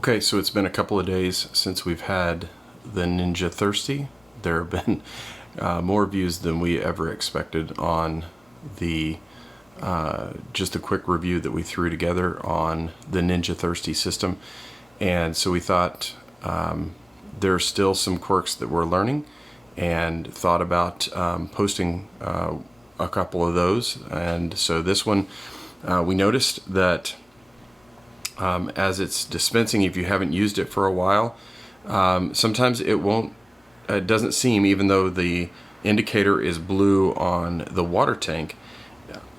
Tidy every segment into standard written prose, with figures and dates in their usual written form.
Okay, so it's been a couple of days since we've had the Ninja Thirsti. There have been more views than we ever expected on the just a quick review that we threw together on the Ninja Thirsti system. And so we thought there are still some quirks that we're learning, and thought about posting a couple of those. And so this one, we noticed that as it's dispensing, if you haven't used it for a while, sometimes it doesn't seem, even though the indicator is blue on the water tank,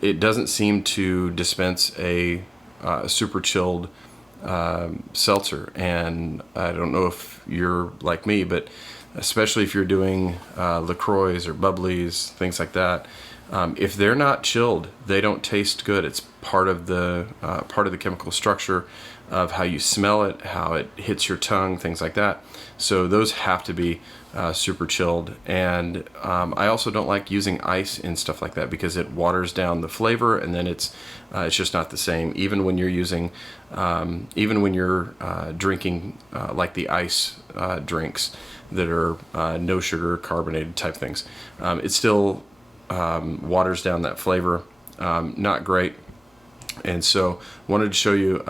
it doesn't seem to dispense a super chilled seltzer. And I don't know if you're like me, but especially if you're doing LaCroix or bubblies, things like that, if they're not chilled, they don't taste good. It's part of the chemical structure of how you smell it, how it hits your tongue, things like that. So those have to be super chilled. And I also don't like using ice in stuff like that because it waters down the flavor, and then it's just not the same. Even when you're using, even when you're drinking like the ice drinks that are no sugar, carbonated type things, it still waters down that flavor. Not great. And so wanted to show you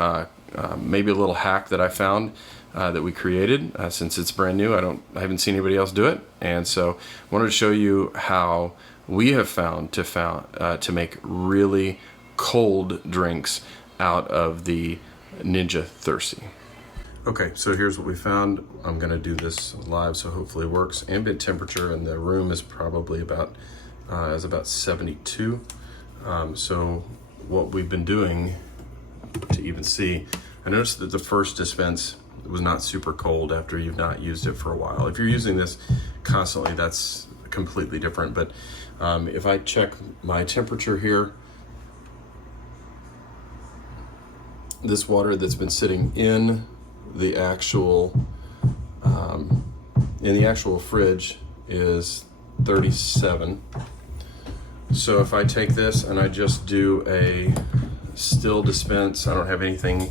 maybe a little hack that I found that we created since it's brand new. I haven't seen anybody else do it, and so wanted to show you how we have found to make really cold drinks out of the Ninja Thirsti. Okay, so here's what we found. I'm gonna do this live, so hopefully it works. Ambient temperature in the room is probably about 72. So what we've been doing to even see, I noticed that the first dispense was not super cold after you've not used it for a while. If you're using this constantly, that's completely different. But if I check my temperature here, this water that's been sitting in the actual fridge is 37. So if I take this and I just do a still dispense, I don't have anything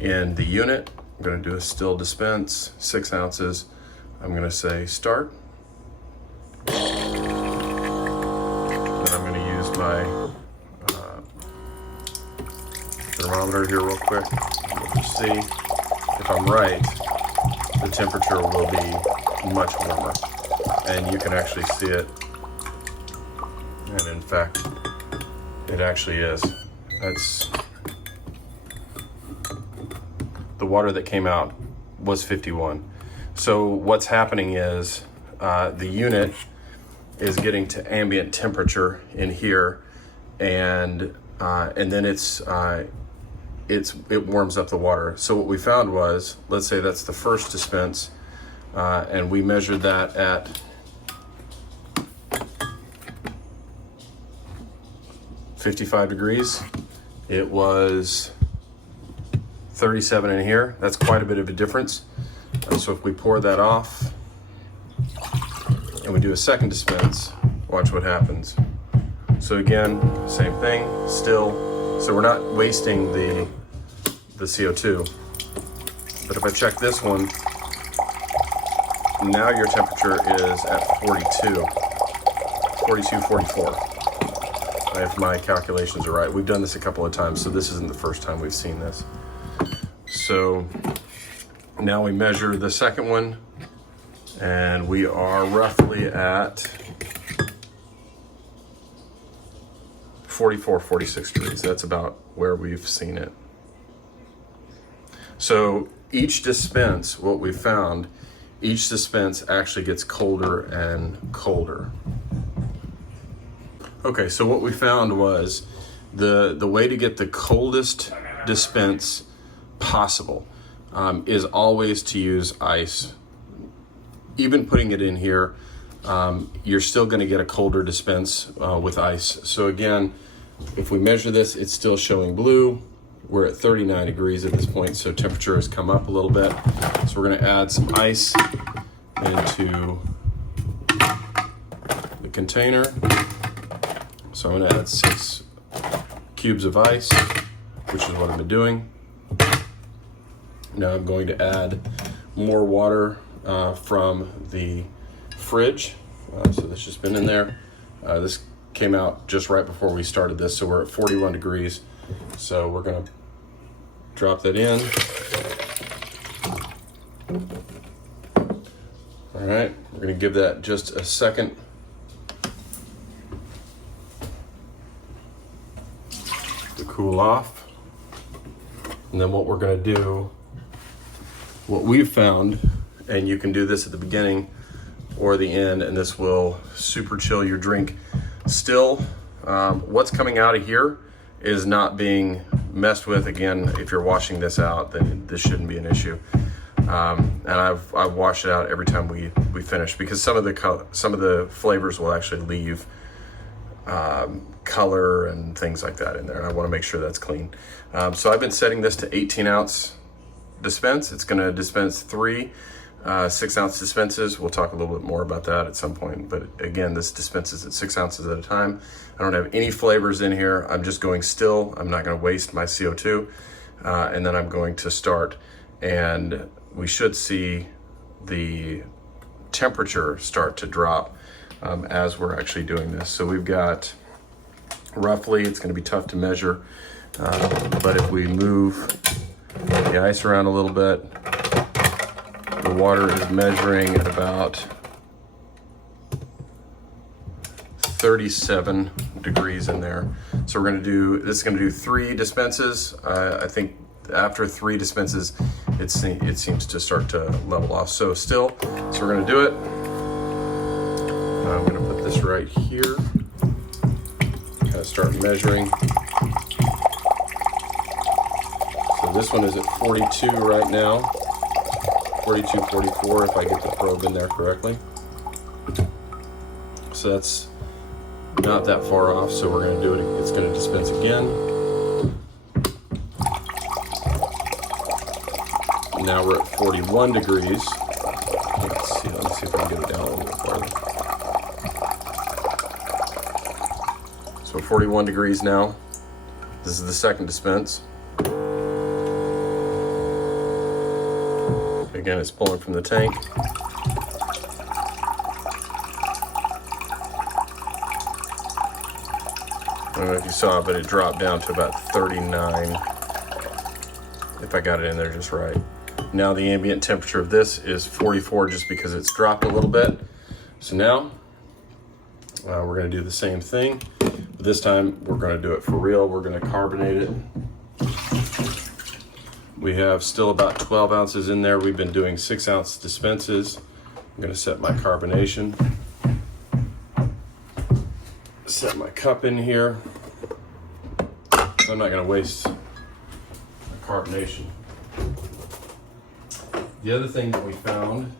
in the unit. I'm going to do a still dispense, 6 ounces. I'm going to say start. Then I'm going to use my thermometer here real quick. We'll just see if I'm right. The temperature will be much warmer, and you can actually see it. And in fact, it actually is. That's the water that came out was 51. So what's happening is the unit is getting to ambient temperature in here, and then it warms up the water. So what we found was, let's say that's the first dispense, and we measured that at 55 degrees. It was 37 in here. That's quite a bit of a difference. So if we pour that off and we do a second dispense, watch what happens. So again, same thing, still. So we're not wasting the CO2. But if I check this one, now your temperature is at 42, 44. If my calculations are right. We've done this a couple of times, so this isn't the first time we've seen this. So now we measure the second one, and we are roughly at 44, 46 degrees. That's about where we've seen it. So each dispense, what we found, each dispense actually gets colder and colder. Okay, so what we found was the way to get the coldest dispense possible is always to use ice. Even putting it in here, you're still going to get a colder dispense with ice. So again, if we measure this, it's still showing blue. We're at 39 degrees at this point, so temperature has come up a little bit. So we're going to add some ice into the container. So I'm going to add 6 cubes of ice, which is what I've been doing. Now I'm going to add more water from the fridge. So that's just been in there. This came out just right before we started this, so we're at 41 degrees. So we're gonna drop that in. All right, we're gonna give that just a second. To cool off. And then what we're gonna do, what we've found, and you can do this at the beginning or the end, and this will super chill your drink. Still, what's coming out of here is not being messed with. Again, if you're washing this out, then this shouldn't be an issue. And I've washed it out every time we finish, because some of the flavors will actually leave color and things like that in there. I want to make sure that's clean. So I've been setting this to 18-ounce dispense. It's going to dispense 3 6-ounce dispenses. We'll talk a little bit more about that at some point, but again, this dispenses at 6 ounces at a time. I don't have any flavors in here. I'm just going still. I'm not going to waste my CO2, and then I'm going to start, and we should see the temperature start to drop as we're actually doing this. So we've got roughly, it's going to be tough to measure, but if we move the ice around a little bit, the water is measuring at about 37 degrees in there. So we're going to do, this is going to do 3 dispenses. I think after 3 dispenses, it seems to start to level off. So we're going to do it. I'm going to put this right here. Kind of start measuring. So this one is at 42 right now. 42, 44 if I get the probe in there correctly. So that's not that far off, so we're going to do it. It's going to dispense again. Now we're at 41 degrees. Let's see if I can get it down a little bit farther. So 41 degrees now. This is the second dispense. Again, it's pulling from the tank. I don't know if you saw it, but it dropped down to about 39, if I got it in there just right. Now the ambient temperature of this is 44, just because it's dropped a little bit. So now we're going to do the same thing, but this time we're going to do it for real. We're going to carbonate it. We have still about 12 ounces in there. We've been doing 6-ounce dispenses. I'm going to set my carbonation. Set my cup in here. I'm not going to waste the carbonation. The other thing that we found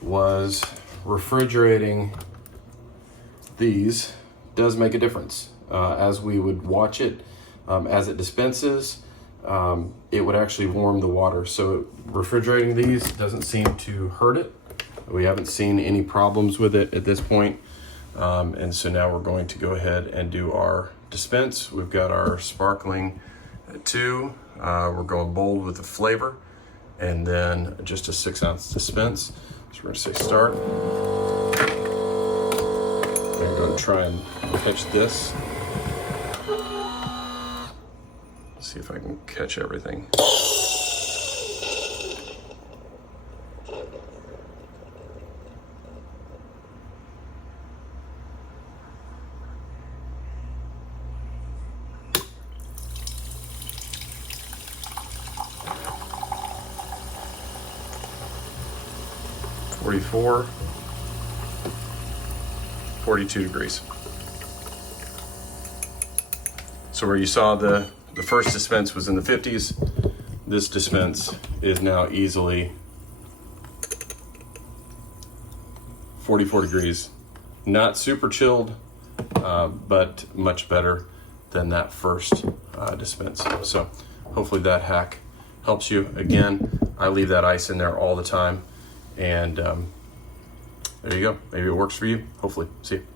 was refrigerating these does make a difference. As we would watch it, as it dispenses, it would actually warm the water. So refrigerating these doesn't seem to hurt it. We haven't seen any problems with it at this point. And so now we're going to go ahead and do our dispense. We've got our sparkling at 2. We're going bold with the flavor, and then just a 6-ounce dispense. So we're going to say start. I'm going to try and catch this. See if I can catch everything. (44), 42 degrees. So where you saw the first dispense was in the 50s, this dispense is now easily 44 degrees. Not super chilled, but much better than that first dispense. So hopefully that hack helps you. Again, I leave that ice in there all the time, and there you go. Maybe it works for you. Hopefully. See you.